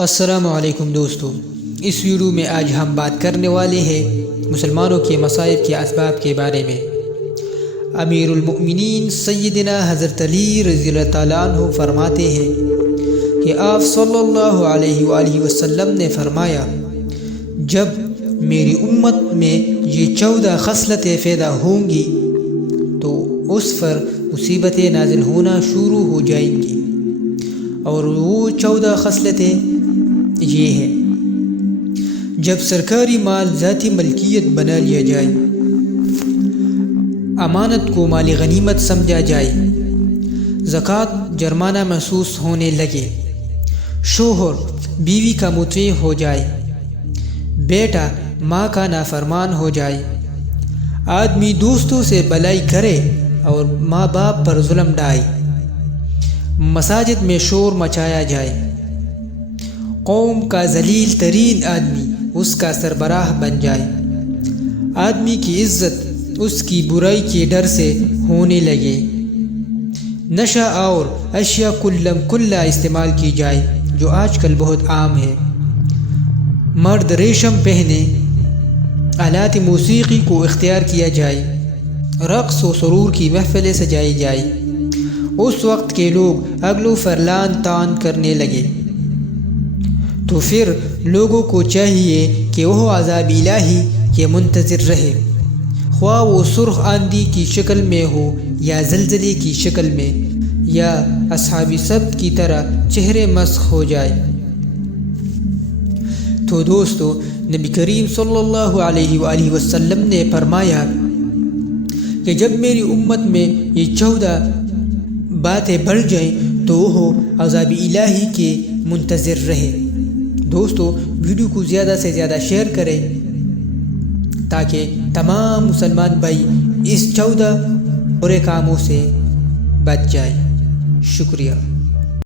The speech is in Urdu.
السلام علیکم دوستو، اس ویڈیو میں آج ہم بات کرنے والے ہیں مسلمانوں کے مصائب کے اسباب کے بارے میں۔ امیر المؤمنین سیدنا حضرت علی رضی اللہ تعالیٰ عنہ فرماتے ہیں کہ آپ صلی اللہ علیہ وآلہ وسلم نے فرمایا، جب میری امت میں یہ 14 خصلتیں پیدا ہوں گی تو اس پر مصیبتیں نازل ہونا شروع ہو جائیں گی، اور وہ 14 خصلتیں یہ ہے: جب سرکاری مال ذاتی ملکیت بنا لیا جائے، امانت کو مال غنیمت سمجھا جائے، زکوٰۃ جرمانہ محسوس ہونے لگے، شوہر بیوی کا مطیع ہو جائے، بیٹا ماں کا نافرمان ہو جائے، آدمی دوستوں سے بلائی کرے اور ماں باپ پر ظلم ڈھائے، مساجد میں شور مچایا جائے، قوم کا ذلیل ترین آدمی اس کا سربراہ بن جائے، آدمی کی عزت اس کی برائی کے ڈر سے ہونے لگے، نشہ اور اشیاء کلّا استعمال کی جائے جو آج کل بہت عام ہے، مرد ریشم پہنے، آلات موسیقی کو اختیار کیا جائے، رقص و سرور کی محفلیں سجائی جائے، اس وقت کے لوگ اگلو فرلان تان کرنے لگے، تو پھر لوگوں کو چاہیے کہ وہ عذاب الہی کے منتظر رہے، خواہ وہ سرخ آندھی کی شکل میں ہو یا زلزلے کی شکل میں، یا اصحاب سبت کی طرح چہرے مسخ ہو جائے۔ تو دوستو، نبی کریم صلی اللہ علیہ وآلہ وسلم نے فرمایا کہ جب میری امت میں یہ 14 باتیں بڑھ جائیں تو وہ عذاب الہی کے منتظر رہے۔ دوستو، ویڈیو کو زیادہ سے زیادہ شیئر کریں تاکہ تمام مسلمان بھائی اس 14 برے کاموں سے بچ جائیں۔ شکریہ۔